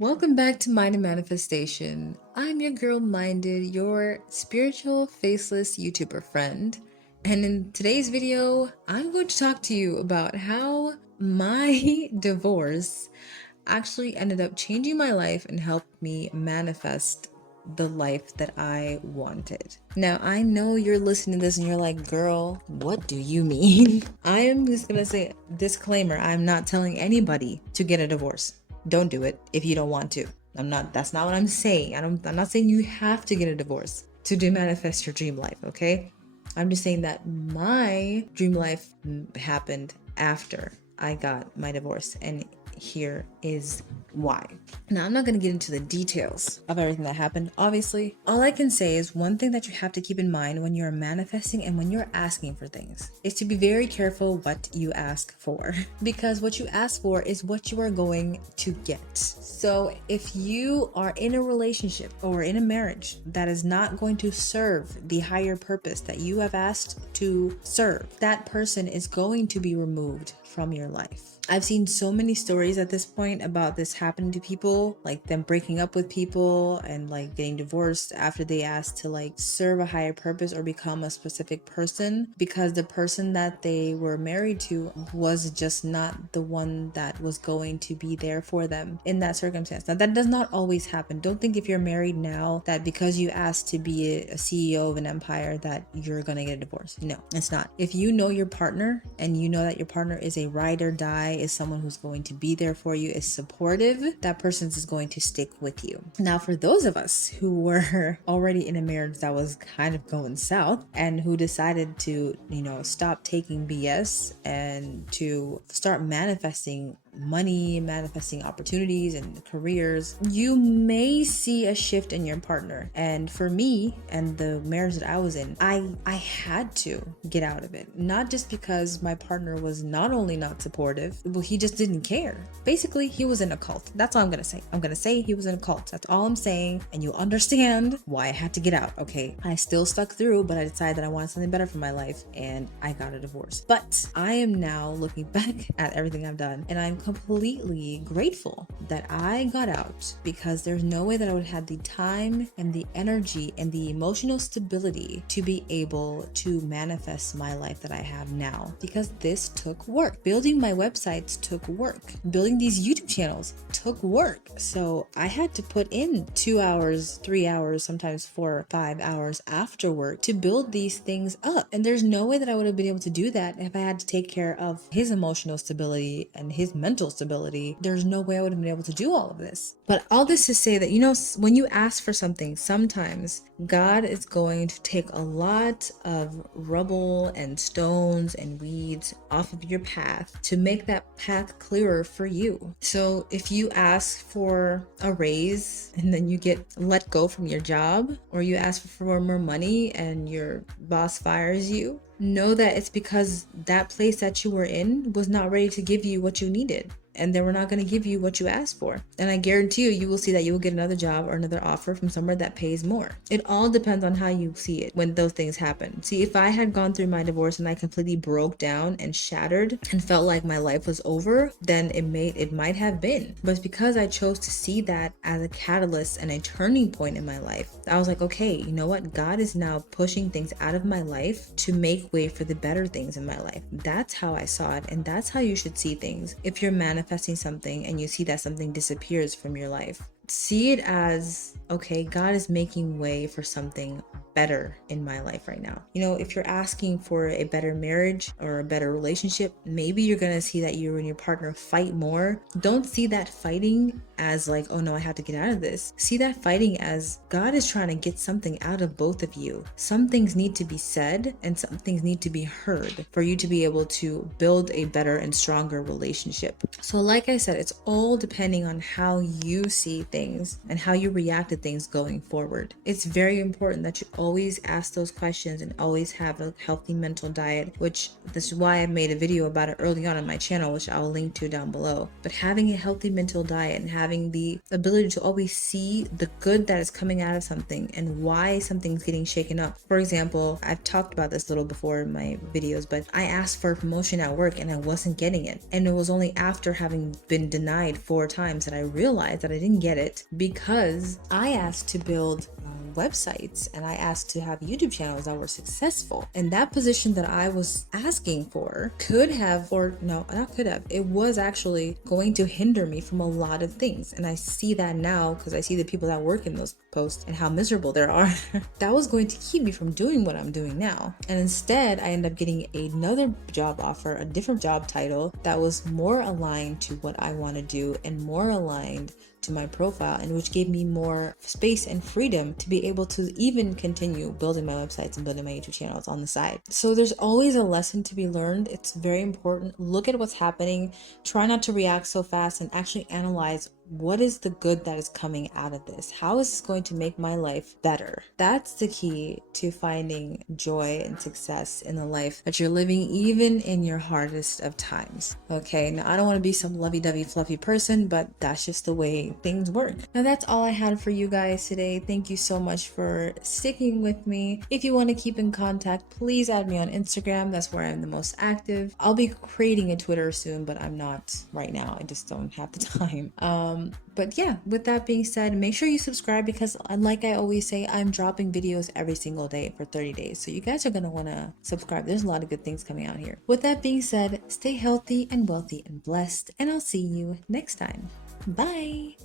Welcome back to Mind and Manifestation. I'm your girl Minded, your spiritual faceless YouTuber friend. And in today's video, I'm going to talk to you about how my divorce actually ended up changing my life and helped me manifest the life that I wanted. Now, I know you're listening to this and you're like, girl, what do you mean? I am just gonna say, disclaimer, I'm not telling anybody to get a divorce. Don't do it if you don't want to. That's not what I'm saying. I'm not saying you have to get a divorce to do manifest your dream life, okay? I'm just saying that my dream life happened after I got my divorce, and here is why. Now, I'm not going to get into the details of everything that happened. Obviously, all I can say is one thing that you have to keep in mind when you're manifesting and when you're asking for things is to be very careful what you ask for, because what you ask for is what you are going to get. So if you are in a relationship or in a marriage that is not going to serve the higher purpose that you have asked to serve, that person is going to be removed from your life. I've seen so many stories at this point about this happening to people, like them breaking up with people and like getting divorced after they asked to like serve a higher purpose or become a specific person, because the person that they were married to was just not the one that was going to be there for them in that circumstance. Now, that does not always happen. Don't think if you're married now that because you asked to be a CEO of an empire that you're gonna get a divorce. No, it's not. If you know your partner and you know that your partner is a ride or die, is someone who's going to be there for you, is supportive, that person is going to stick with you. Now, for those of us who were already in a marriage that was kind of going south and who decided to, stop taking BS and to start manifesting money, manifesting opportunities and careers, you may see a shift in your partner. And for me and the marriage that I was in, I had to get out of it. Not just because my partner was not only not supportive, well, he just didn't care. Basically, he was in a cult. That's all I'm gonna say. I'm gonna say he was in a cult. That's all I'm saying. And you understand why I had to get out, okay? I still stuck through, but I decided that I wanted something better for my life and I got a divorce. But I am now looking back at everything I've done and I'm completely grateful that I got out, because there's no way that I would have had the time and the energy and the emotional stability to be able to manifest my life that I have now, because this took work. Building my websites took work. Building these YouTube channels took work. So I had to put in 2 hours, 3 hours, sometimes 4 or 5 hours after work to build these things up. And there's no way that I would have been able to do that if I had to take care of his emotional stability and his mental stability. There's no way I would have been able to do all of this. But all this to say that, when you ask for something, sometimes God is going to take a lot of rubble and stones and weeds off of your path to make that path clearer for you. So if you ask for a raise and then you get let go from your job, or you ask for more money and your boss fires you, know that it's because that place that you were in was not ready to give you what you needed. And they were not going to give you what you asked for. And I guarantee you will see that you will get another job or another offer from somewhere that pays more. It all depends on how you see it when those things happen. See, if I had gone through my divorce and I completely broke down and shattered and felt like my life was over, then it might have been. But it's because I chose to see that as a catalyst and a turning point in my life. I was like, okay, you know what? God is now pushing things out of my life to make way for the better things in my life. That's how I saw it, and that's how you should see things. If you're manifesting something and you see that something disappears from your life, see it as, okay, God is making way for something better in my life right now. If you're asking for a better marriage or a better relationship, maybe you're gonna see that you and your partner fight more. Don't see that fighting as like, oh no, I have to get out of this. See that fighting as God is trying to get something out of both of you. Some things need to be said and some things need to be heard for you to be able to build a better and stronger relationship. So like I said, it's all depending on how you see things and how you react to things going forward. It's very important that you always ask those questions and always have a healthy mental diet, which this is why I made a video about it early on my channel, which I'll link to down below. But having a healthy mental diet and having the ability to always see the good that is coming out of something and why something's getting shaken up. For example, I've talked about this a little before in my videos, but I asked for a promotion at work and I wasn't getting it. And it was only after having been denied 4 times that I realized that I didn't get it because I asked to build websites and I asked to have YouTube channels that were successful. And that position that I was asking for could have, or no, not could have, it was actually going to hinder me from a lot of things. And I see that now because I see the people that work in those posts and how miserable there are. That was going to keep me from doing what I'm doing now. And instead, I ended up getting another job offer, a different job title that was more aligned to what I want to do and more aligned to my profile, and which gave me more space and freedom to be able to even continue building my websites and building my YouTube channels on the side. So there's always a lesson to be learned. It's very important. Look at what's happening. Try not to react so fast and actually analyze what is the good that is coming out of this? How is this going to make my life better? That's the key to finding joy and success in the life that you're living, even in your hardest of times. Okay, now I don't want to be some lovey-dovey fluffy person, but that's just the way things work. Now that's all I had for you guys today. Thank you so much for sticking with me. If you want to keep in contact, please add me on Instagram. That's where I'm the most active. I'll be creating a Twitter soon, but I'm not right now. I just don't have the time. But yeah, with that being said, make sure you subscribe because like I always say, I'm dropping videos every single day for 30 days. So you guys are going to want to subscribe. There's a lot of good things coming out here. With that being said, stay healthy and wealthy and blessed, and I'll see you next time. Bye.